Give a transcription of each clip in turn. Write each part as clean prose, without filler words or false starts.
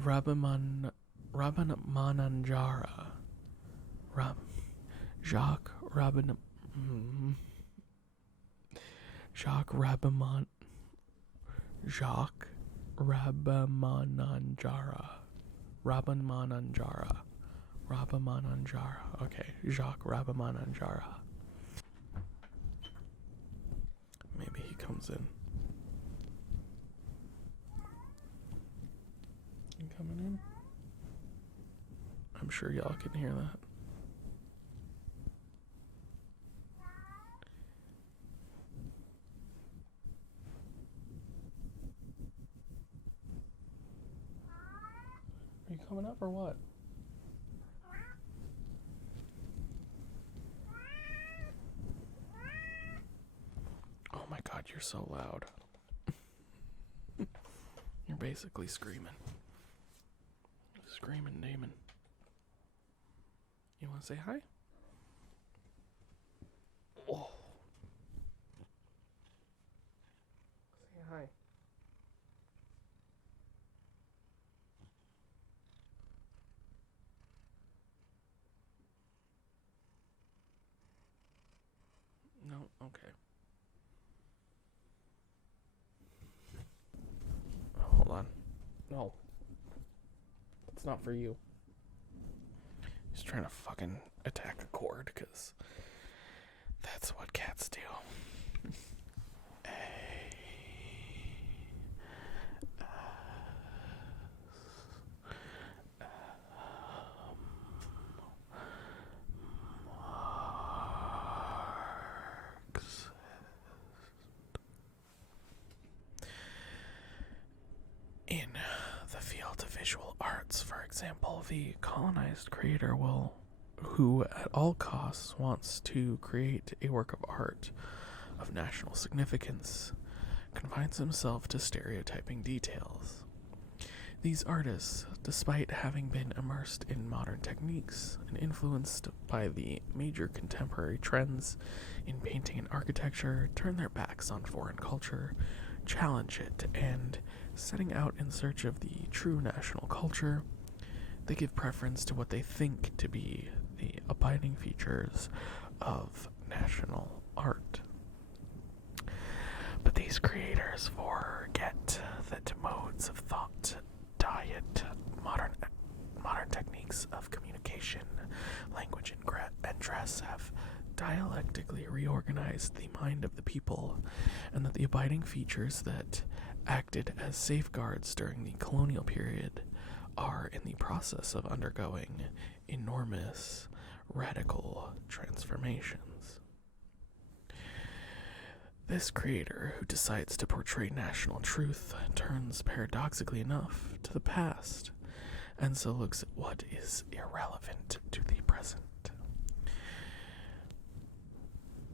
Rabbamananjara. Rab, Jacques Rabban, Jacques Rabbaman, Jacques Rabbamananjara. Rabbamananjara. Rabbamananjara. Okay, Jacques Rabbamananjara. Maybe he comes in. You coming in? I'm sure y'all can hear that. Are you coming up or what? Oh my god, you're so loud. You're basically screaming. Screaming, Damon. You want to say hi? Oh. Say hi. No? Okay. Hold on. No. It's not for you. He's trying to fucking attack a cord, because that's what cats do. In the field of visual arts, for example, the colonized creator who at all costs wants to create a work of art of national significance, confines himself to stereotyping details. These artists, despite having been immersed in modern techniques and influenced by the major contemporary trends in painting and architecture, turn their backs on foreign culture, challenge it, and, setting out in search of the true national culture, they give preference to what they think to be the abiding features of national art. But these creators forget that modes of thought, diet, modern techniques of communication, language, and dress have dialectically reorganized the mind of the people, and that the abiding features that acted as safeguards during the colonial period are in the process of undergoing enormous radical transformations. This creator who decides to portray national truth turns, paradoxically enough, to the past, and so looks at what is irrelevant to the present.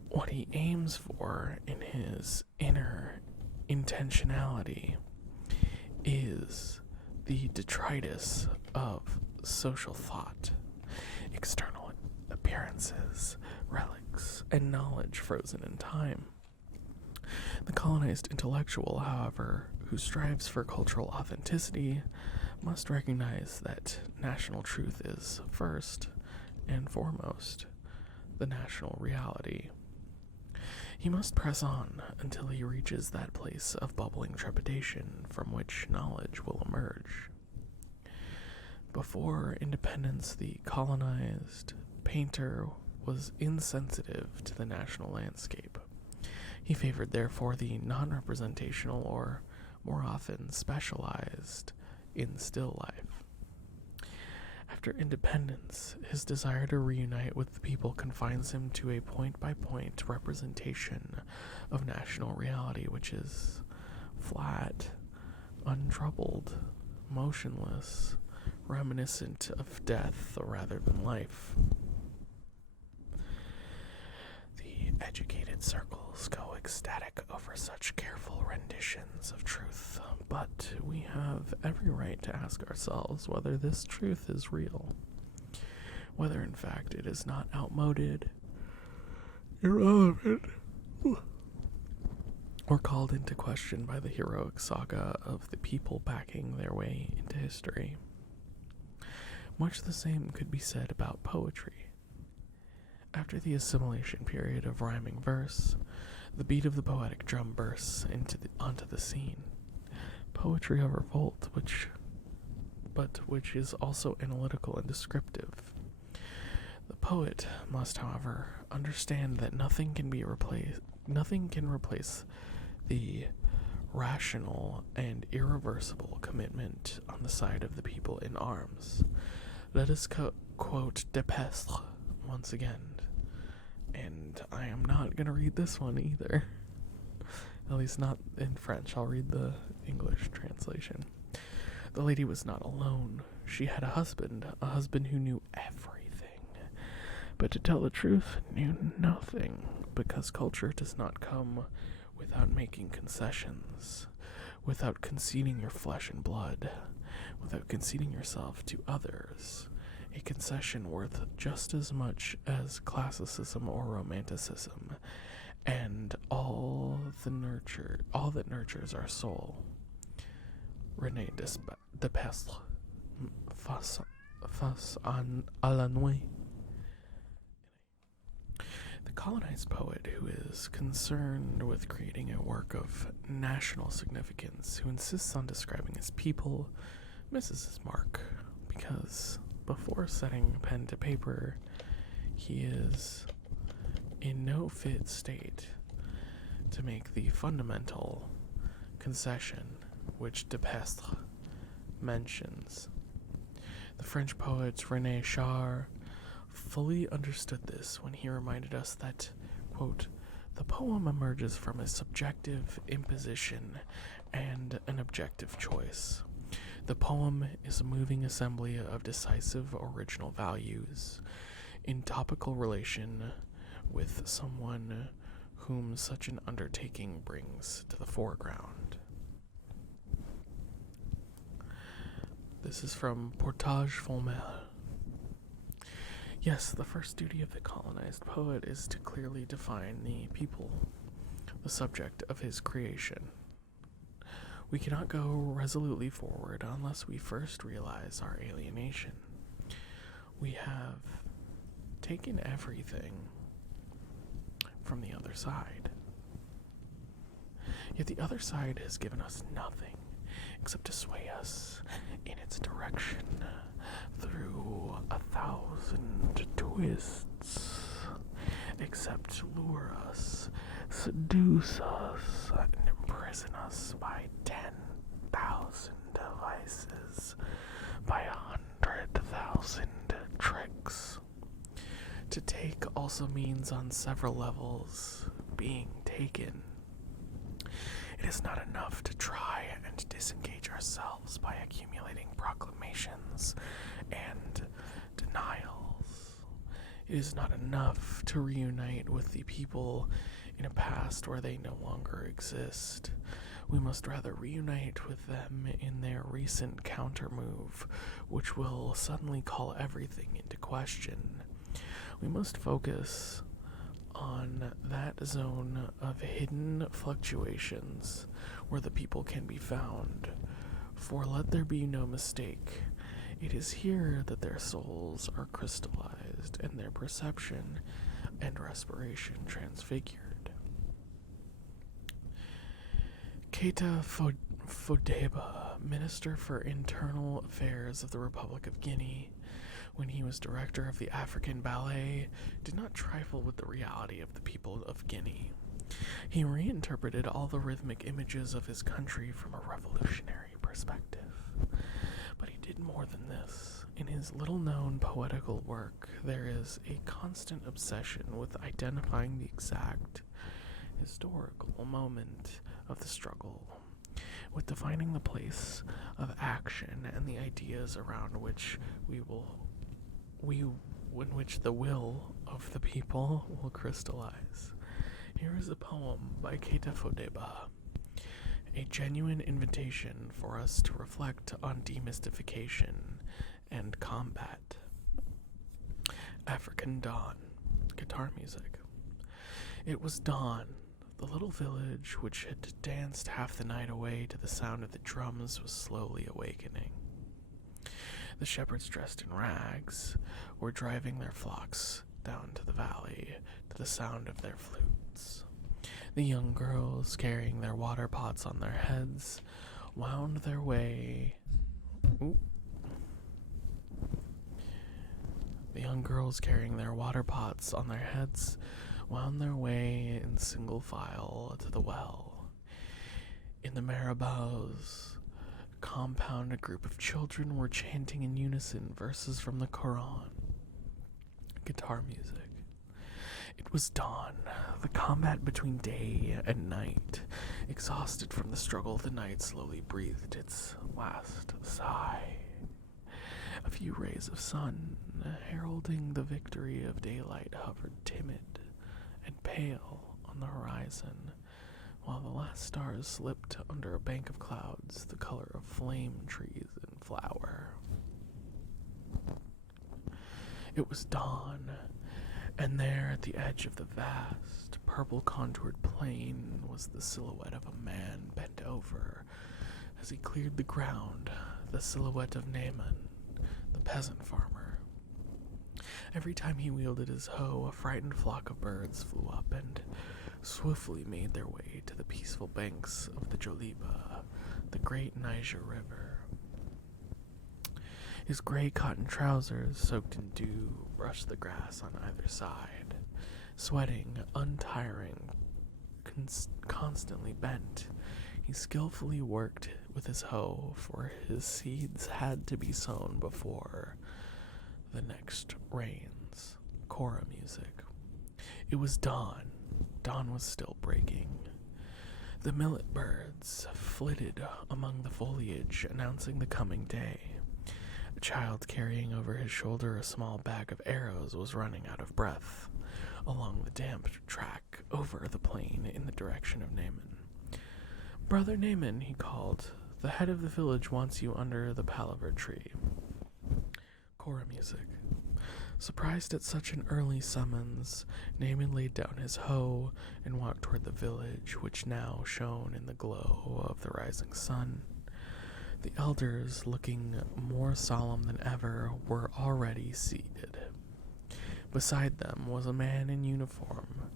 What he aims for in his inner intentionality is the detritus of social thought, external appearances, relics, and knowledge frozen in time. The colonized intellectual, however, who strives for cultural authenticity, must recognize that national truth is, first and foremost, the national reality. He must press on until he reaches that place of bubbling trepidation from which knowledge will emerge. Before independence, the colonized painter was insensitive to the national landscape. He favored, therefore, the non-representational, or more often specialized, in still life. After independence, his desire to reunite with the people confines him to a point-by-point representation of national reality, which is flat, untroubled, motionless, reminiscent of death rather than life. The educated circles go ecstatic over such careful renditions of truth, but we have every right to ask ourselves whether this truth is real, whether in fact it is not outmoded, irrelevant, or called into question by the heroic saga of the people backing their way into history. Much the same could be said about poetry. After the assimilation period of rhyming verse, the beat of the poetic drum bursts onto the scene. Poetry of revolt, which is also analytical and descriptive. The poet must, however, understand that nothing can replace the rational and irreversible commitment on the side of the people in arms. Let us quote Depestre once again. And I am not going to read this one either. At least not in French. I'll read the English translation. The lady was not alone. She had a husband who knew everything. But to tell the truth, knew nothing, because culture does not come without making concessions, without conceding your flesh and blood, without conceding yourself to others. A concession worth just as much as classicism or romanticism, and all that nurtures our soul. René Depestre, Face à la nuit. The colonized poet who is concerned with creating a work of national significance, who insists on describing his people, misses his mark, because before setting pen to paper, he is in no fit state to make the fundamental concession which Depestre mentions. The French poet René Char fully understood this when he reminded us that, quote, the poem emerges from a subjective imposition and an objective choice. The poem is a moving assembly of decisive original values in topical relation with someone whom such an undertaking brings to the foreground. This is from Portage Formel. Yes, the first duty of the colonized poet is to clearly define the people, the subject of his creation. We cannot go resolutely forward unless we first realize our alienation. We have taken everything from the other side. Yet the other side has given us nothing except to sway us in its direction through 1,000 twists, except to lure us, seduce us, and imprison us by 10,000 devices, by 100,000 tricks. To take also means on several levels being taken. It is not enough to try and disengage ourselves by accumulating proclamations and denials. It is not enough to reunite with the people in a past where they no longer exist. We must rather reunite with them in their recent countermove, which will suddenly call everything into question. We must focus on that zone of hidden fluctuations where the people can be found. For let there be no mistake, it is here that their souls are crystallized and their perception and respiration transfigured. Keita Fodeba, Minister for Internal Affairs of the Republic of Guinea, when he was director of the African Ballet, did not trifle with the reality of the people of Guinea. He reinterpreted all the rhythmic images of his country from a revolutionary perspective. But he did more than this. In his little-known poetical work, there is a constant obsession with identifying the exact historical moment of the struggle, with defining the place of action and the ideas around which in which the will of the people will crystallize. Here is a poem by Keita Fodeba, a genuine invitation for us to reflect on demystification and combat. African Dawn, guitar music. It was dawn. The The little village, which had danced half the night away to the sound of the drums, was slowly awakening. The shepherds dressed in rags were driving their flocks down to the valley to the sound of their flutes. The young girls, carrying their water pots on their heads, wound their way. The young girls, carrying their water pots on their heads, wound their way in single file to the well. In the Marabout's compound, a group of children were chanting in unison verses from the Quran. Guitar music. It was dawn, the combat between day and night. Exhausted from the struggle, the night slowly breathed its last sigh. A few rays of sun, heralding the victory of daylight, hovered timid and pale on the horizon, while the last stars slipped under a bank of clouds, the color of flame trees in flower. It was dawn, and there at the edge of the vast, purple-contoured plain was the silhouette of a man bent over. As he cleared the ground, the silhouette of Naaman, the peasant farmer. Every time he wielded his hoe, a frightened flock of birds flew up and swiftly made their way to the peaceful banks of the Joliba, the great Niger River. His gray cotton trousers, soaked in dew, brushed the grass on either side. Sweating, untiring, constantly bent, he skillfully worked with his hoe, for his seeds had to be sown before the next rains. Kora music. It was dawn. Dawn was still breaking. The millet birds flitted among the foliage, announcing the coming day. A child carrying over his shoulder a small bag of arrows was running out of breath along the damp track over the plain in the direction of Naaman. "Brother Naaman," he called, "the head of the village wants you under the palaver tree." Kora music. Surprised at such an early summons, Naaman laid down his hoe and walked toward the village, which now shone in the glow of the rising sun. The elders, looking more solemn than ever, were already seated. Beside them was a man in uniform,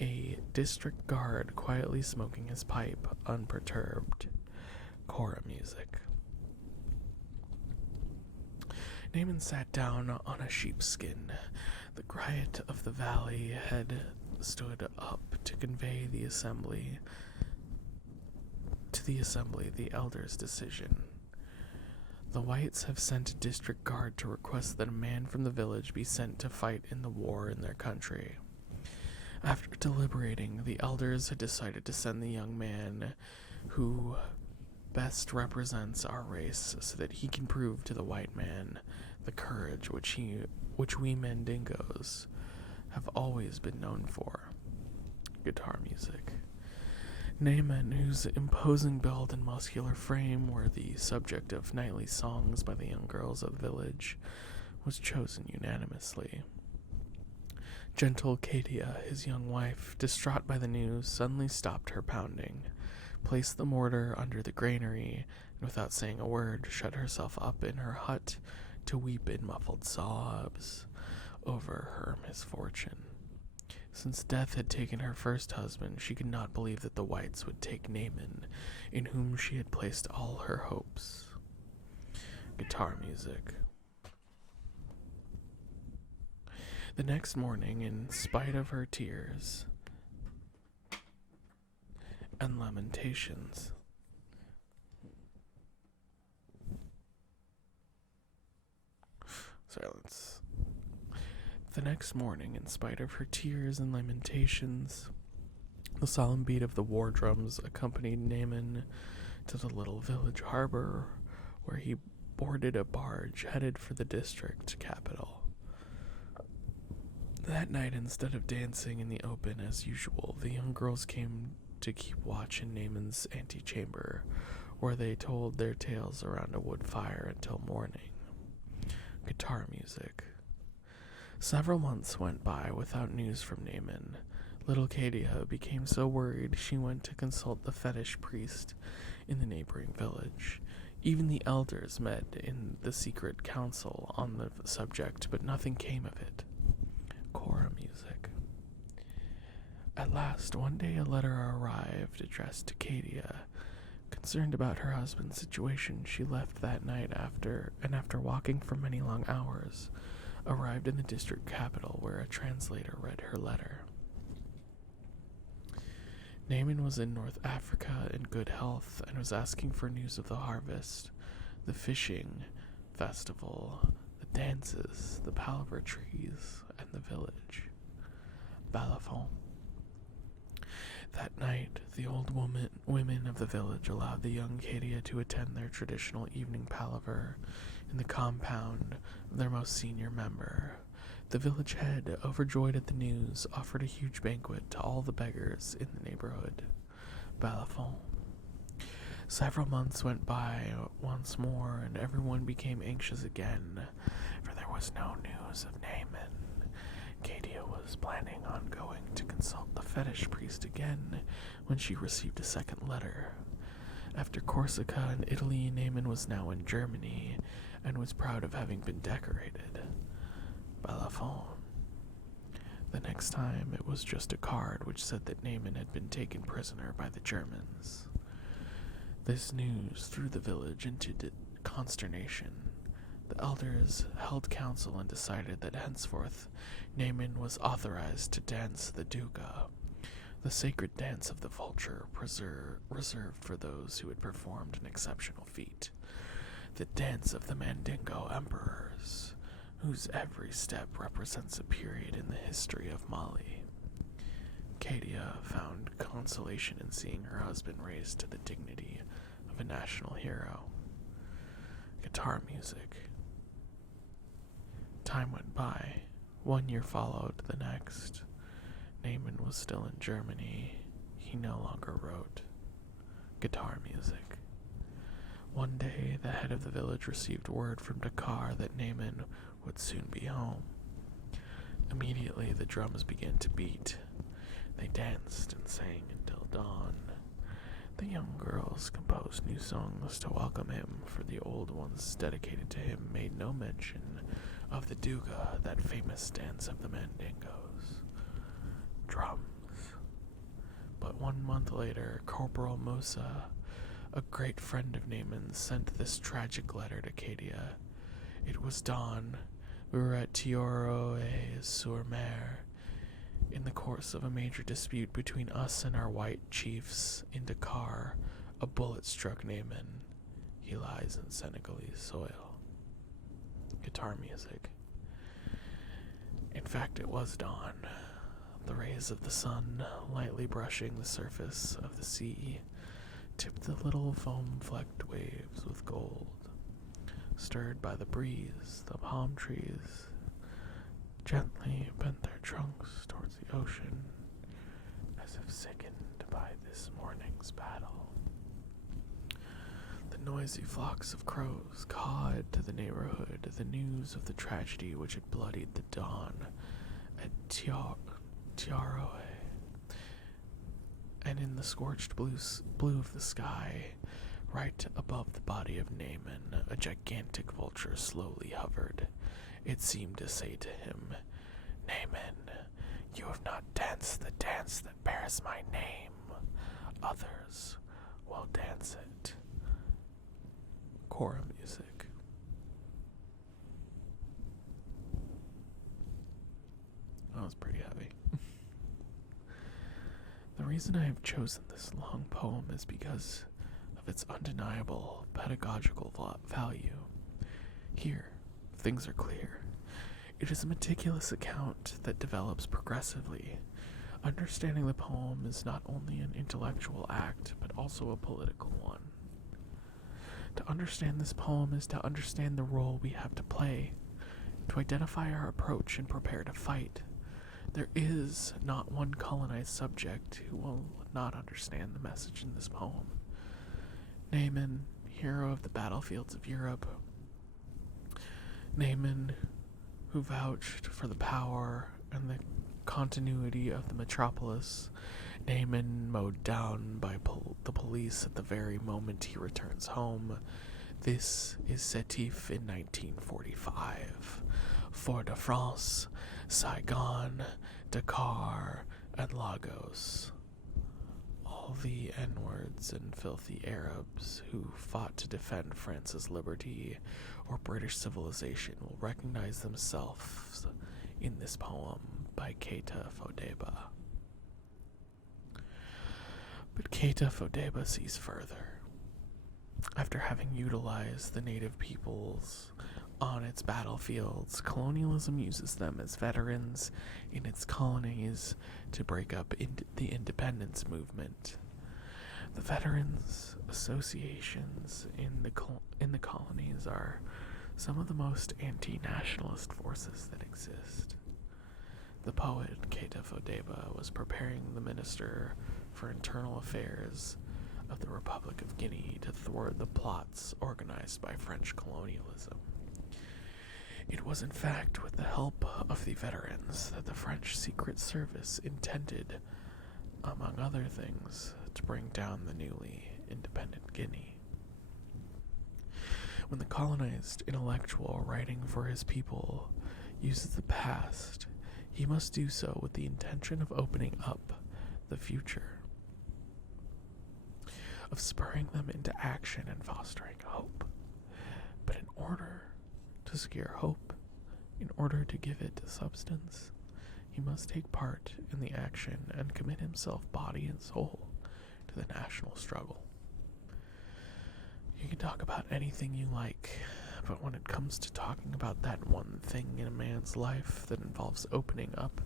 a district guard quietly smoking his pipe, unperturbed. Kora music. Naaman sat down on a sheepskin. The griot of the valley had stood up to convey the assembly the elders' decision. The whites have sent a district guard to request that a man from the village be sent to fight in the war in their country. After deliberating, the elders had decided to send the young man who best represents our race so that he can prove to the white man the courage which we Mandingos have always been known for. Guitar music. Naaman, whose imposing build and muscular frame were the subject of nightly songs by the young girls of the village, was chosen unanimously. Gentle Katia, his young wife, distraught by the news, suddenly stopped her pounding, placed the mortar under the granary, and without saying a word, shut herself up in her hut to weep in muffled sobs over her misfortune. Since death had taken her first husband, she could not believe that the whites would take Naaman, in whom she had placed all her hopes. Guitar music. The next morning, in spite of her tears and lamentations, The next morning, in spite of her tears and lamentations, the solemn beat of the war drums accompanied Naaman to the little village harbor, where he boarded a barge headed for the district capital. That night, instead of dancing in the open as usual, the young girls came to keep watch in Naaman's antechamber, where they told their tales around a wood fire until morning. Guitar music. Several months went by without news from Naaman. Little Kadia became so worried she went to consult the fetish priest in the neighboring village. Even the elders met in the secret council on the subject, but nothing came of it. Cora music. At last, one day a letter arrived addressed to Kadia. Concerned about her husband's situation, she left that night after walking for many long hours, arrived in the district capital where a translator read her letter. Naaman was in North Africa in good health and was asking for news of the harvest, the fishing festival, the dances, the palaver trees, and the village. Balafon. That night, the old women of the village allowed the young Kadia to attend their traditional evening palaver in the compound of their most senior member. The village head, overjoyed at the news, offered a huge banquet to all the beggars in the neighborhood. Balafon. Several months went by once more, and everyone became anxious again, for there was no news of Naaman. Kadia was planning on going to consult the fetish priest again when she received a second letter. After Corsica and Italy, Naaman was now in Germany and was proud of having been decorated. Balafon. The next time, it was just a card which said that Naaman had been taken prisoner by the Germans. This news threw the village into consternation. The elders held council and decided that henceforth Naaman was authorized to dance the duga, the sacred dance of the vulture reserved for those who had performed an exceptional feat, the dance of the Mandingo emperors, whose every step represents a period in the history of Mali. Kadia found consolation in seeing her husband raised to the dignity of a national hero. Guitar music. Time went by. 1 year followed the next. Naaman was still in Germany. He no longer wrote. Guitar music. One day, the head of the village received word from Dakar that Naaman would soon be home. Immediately, the drums began to beat. They danced and sang until dawn. The young girls composed new songs to welcome him, for the old ones dedicated to him made no mention of the duga, that famous dance of the Mandingos. Drums. But 1 month later, Corporal Musa, a great friend of Naaman's, sent this tragic letter to Kadia. It was dawn. We were at Tioroe-sur-Mer in the course of a major dispute between us and our white chiefs in Dakar. A bullet struck Naaman. He lies in Senegalese soil. Guitar music. In fact, it was dawn. The rays of the sun, lightly brushing the surface of the sea, tipped the little foam-flecked waves with gold. Stirred by the breeze, the palm trees gently bent their trunks towards the ocean, as if sickened by this morning's battle. The noisy flocks of crows cawed to the neighborhood the news of the tragedy which had bloodied the dawn at Tiaroe. And in the scorched blue of the sky, right above the body of Naaman, a gigantic vulture slowly hovered. It seemed to say to him, "Naaman, you have not danced the dance that bears my name. Others will dance it." Cora music. That was pretty heavy. The reason I have chosen this long poem is because of its undeniable pedagogical value. Here, things are clear. It is a meticulous account that develops progressively. Understanding the poem is not only an intellectual act, but also a political one. To understand this poem is to understand the role we have to play, to identify our approach and prepare to fight. There is not one colonized subject who will not understand the message in this poem. Naaman, hero of the battlefields of Europe. Naaman, who vouched for the power and the continuity of the metropolis, Naaman mowed down by the police at the very moment he returns home. This is Sétif in 1945. Fort-de-France, Saigon, Dakar, and Lagos. All the N-words and filthy Arabs who fought to defend France's liberty or British civilization will recognize themselves in this poem by Keita Fodeba. But Keita Fodeba sees further. After having utilized the native peoples on its battlefields, colonialism uses them as veterans in its colonies to break up the independence movement. The veterans associations in the colonies are some of the most anti-nationalist forces that exist. The poet Keita Fodeba was preparing the Minister for Internal Affairs of the Republic of Guinea to thwart the plots organized by French colonialism. It was in fact with the help of the veterans that the French Secret Service intended, among other things, to bring down the newly independent Guinea. When the colonized intellectual writing for his people uses the past, he must do so with the intention of opening up the future, of spurring them into action and fostering hope. But in order to secure hope, in order to give it substance, he must take part in the action and commit himself body and soul to the national struggle. You can talk about anything you like, but when it comes to talking about that one thing in a man's life that involves opening up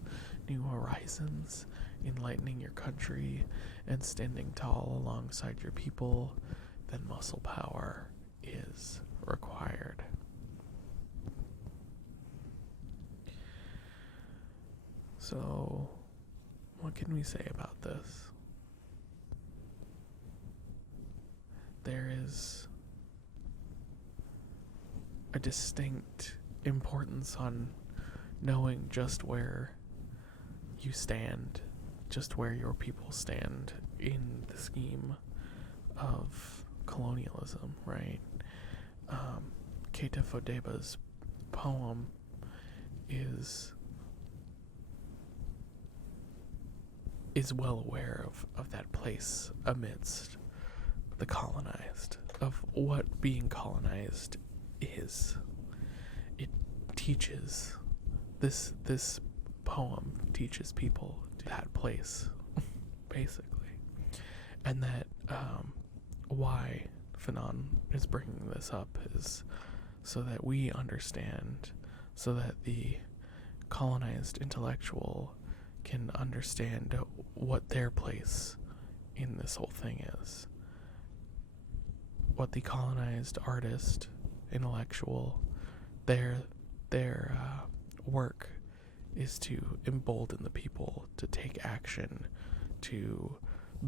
new horizons, enlightening your country, and standing tall alongside your people, then muscle power is required. So, what can we say about this? There is a distinct importance on knowing just where you stand, just where your people stand in the scheme of colonialism, right? Keita Fodeba's poem is well aware of that place amidst the colonized, of what being colonized is. It teaches, this poem teaches people to that place, basically. And that why Fanon is bringing this up is so that we understand, so that the colonized intellectual can understand what their place in this whole thing is. What the colonized artist, intellectual, their work is to embolden the people to take action, to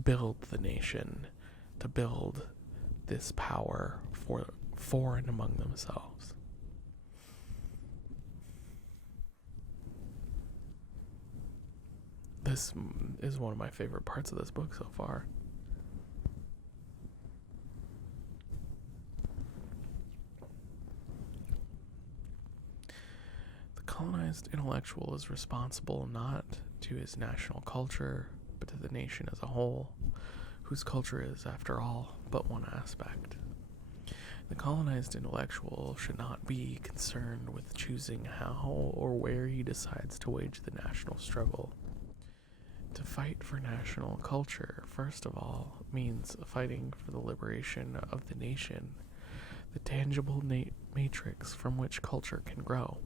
build the nation, to build this power for and among themselves. This is one of my favorite parts of this book so far. The colonized intellectual is responsible not to his national culture, but to the nation as a whole, whose culture is, after all, but one aspect. The colonized intellectual should not be concerned with choosing how or where he decides to wage the national struggle. To fight for national culture, first of all, means fighting for the liberation of the nation, the tangible matrix from which culture can grow.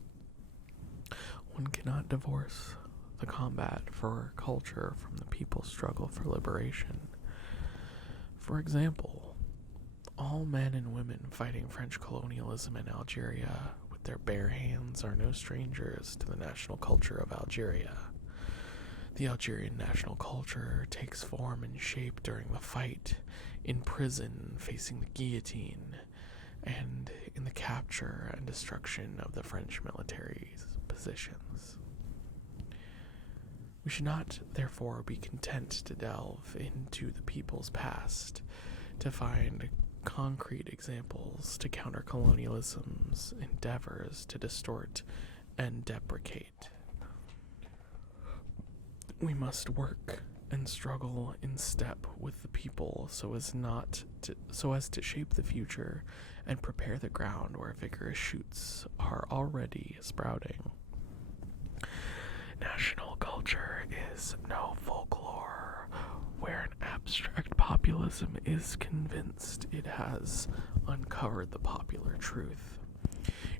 One cannot divorce the combat for culture from the people's struggle for liberation. For example, all men and women fighting French colonialism in Algeria with their bare hands are no strangers to the national culture of Algeria. The Algerian national culture takes form and shape during the fight, in prison facing the guillotine, and in the capture and destruction of the French military's positions. We should not, therefore, be content to delve into the people's past to find concrete examples to counter colonialism's endeavors to distort and deprecate. We must work and struggle in step with the people so as to shape the future and prepare the ground where vigorous shoots are already sprouting. National culture is no folklore where an abstract populism is convinced it has uncovered the popular truth.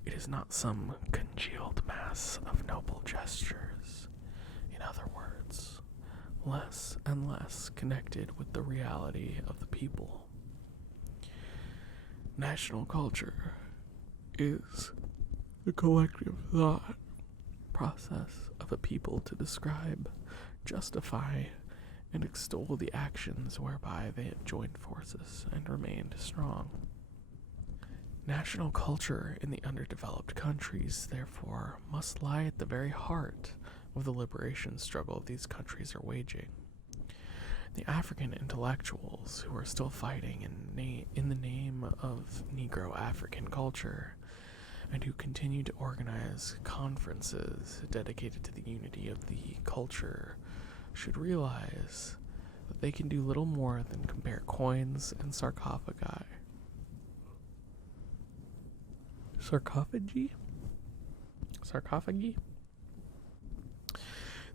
It is not some congealed mass of noble gestures. In other words, less and less connected with the reality of the people. National culture is the collective thought process of a people to describe, justify, and extol the actions whereby they have joined forces and remained strong. National culture in the underdeveloped countries, therefore, must lie at the very heart of the liberation struggle these countries are waging. The African intellectuals who are still fighting in the name of Negro African culture and who continue to organize conferences dedicated to the unity of the culture should realize that they can do little more than compare coins and sarcophagi. Sarcophagi?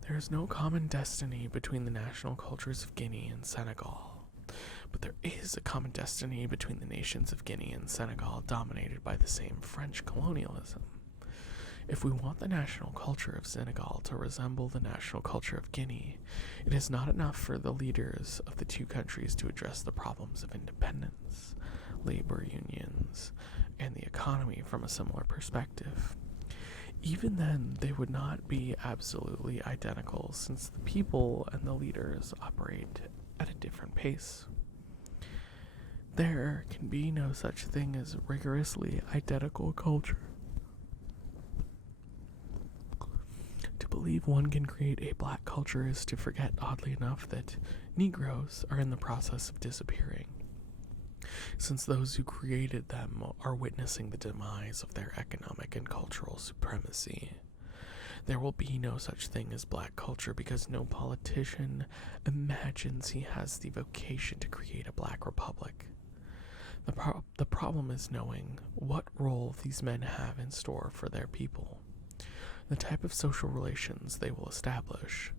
There is no common destiny between the national cultures of Guinea and Senegal. But there is a common destiny between the nations of Guinea and Senegal dominated by the same French colonialism. If we want the national culture of Senegal to resemble the national culture of Guinea, it is not enough for the leaders of the two countries to address the problems of independence, labor unions, and the economy from a similar perspective. Even then, they would not be absolutely identical since the people and the leaders operate at a different pace. There can be no such thing as rigorously identical culture. To believe one can create a black culture is to forget, oddly enough, that Negroes are in the process of disappearing, since those who created them are witnessing the demise of their economic and cultural supremacy. There will be no such thing as black culture because no politician imagines he has the vocation to create a black republic. The problem is knowing what role these men have in store for their people, the type of social relations they will establish,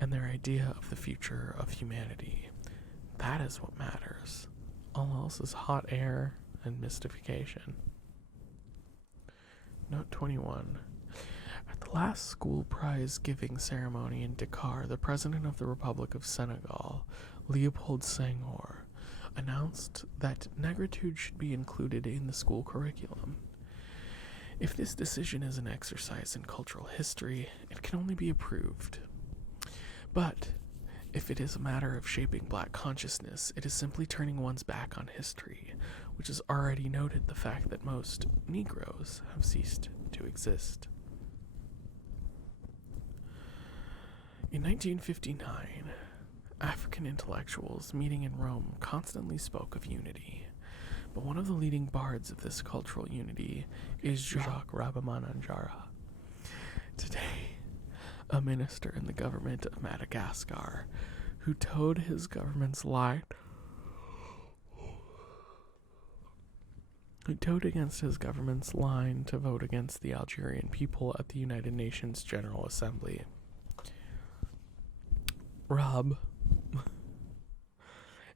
and their idea of the future of humanity. That is what matters. All else is hot air and mystification. Note 21. At the last school prize giving ceremony in Dakar, the President of the Republic of Senegal, Leopold Senghor, announced that negritude should be included in the school curriculum. If this decision is an exercise in cultural history, it can only be approved. But if it is a matter of shaping black consciousness, it is simply turning one's back on history, which has already noted the fact that most Negroes have ceased to exist. In 1959, African intellectuals meeting in Rome constantly spoke of unity, but one of the leading bards of this cultural unity is Jacques Rabamananjara. Today, a minister in the government of Madagascar who towed his government's line against his government's line to vote against the Algerian people at the United Nations General Assembly. Rob,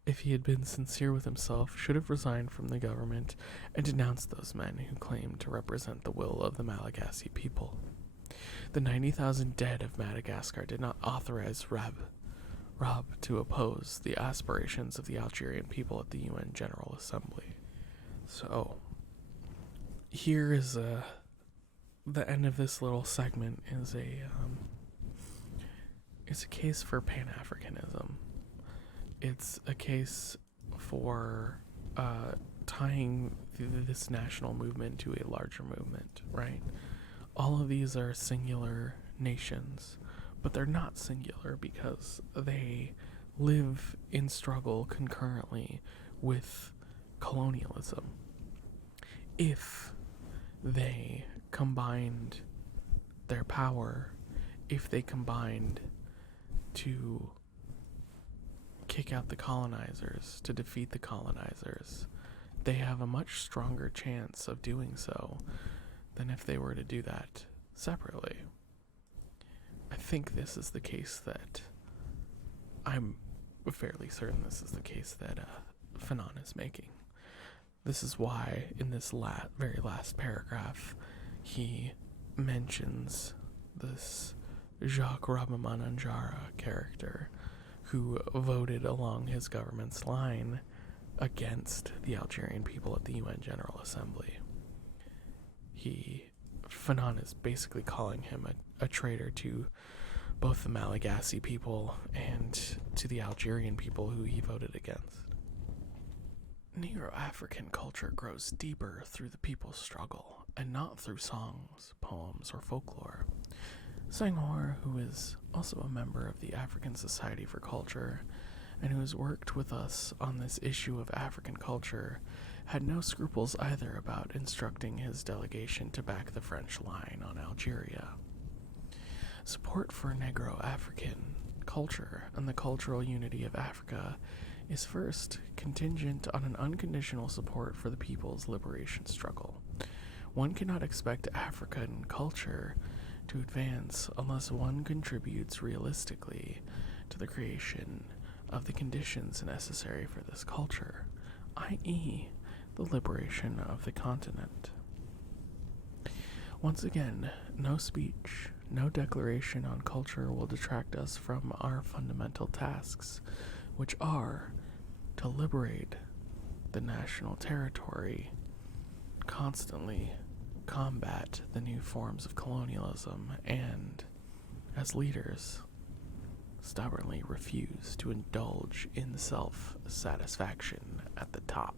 if he had been sincere with himself, should have resigned from the government and denounced those men who claimed to represent the will of the Malagasy people. The 90,000 dead of Madagascar did not authorize Rob to oppose the aspirations of the Algerian people at the UN General Assembly. So, here is the end of this little segment is it's a case for Pan-Africanism. It's a case for tying this national movement to a larger movement, right? All of these are singular nations, but they're not singular because they live in struggle concurrently with colonialism. If they combined their power, if they combined to kick out the colonizers, to defeat the colonizers, they have a much stronger chance of doing so than if they were to do that separately. I think this is the case that I'm fairly certain this is the case that Fanon is making. This is why in this very last paragraph he mentions this Jacques Ramamananjara character who voted along his government's line against the Algerian people at the UN General Assembly. Fanon is basically calling him a traitor to both the Malagasy people and to the Algerian people who he voted against. Negro African culture grows deeper through the people's struggle, and not through songs, poems, or folklore. Senghor, who is also a member of the African Society for Culture, and who has worked with us on this issue of African culture, had no scruples either about instructing his delegation to back the French line on Algeria. Support for Negro African culture and the cultural unity of Africa is first contingent on an unconditional support for the people's liberation struggle. One cannot expect African culture to advance unless one contributes realistically to the creation of the conditions necessary for this culture, i.e., the liberation of the continent. Once again, no speech, no declaration on culture will detract us from our fundamental tasks, which are to liberate the national territory, constantly combat the new forms of colonialism, and, as leaders, stubbornly refuse to indulge in self-satisfaction at the top.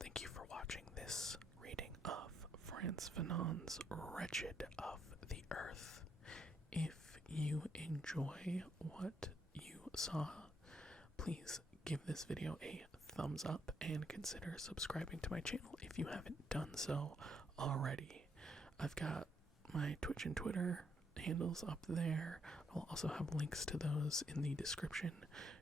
Thank you for watching this reading of Frantz Fanon's Wretched of the Earth. If you enjoy what you saw, please give this video a thumbs up and consider subscribing to my channel if you haven't done so already. I've got my Twitch and Twitter handles up there. I'll also have links to those in the description.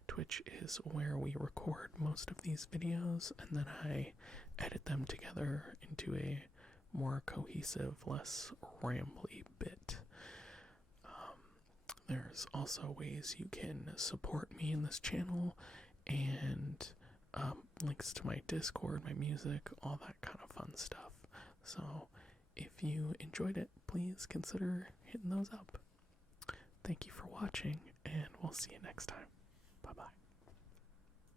Twitch is where we record most of these videos, and then I edit them together into a more cohesive, less rambly bit. There's also ways you can support me in this channel, and links to my Discord, my music, all that kind of fun stuff. So if you enjoyed it, please consider hitting those up. Thank you for watching, and we'll see you next time.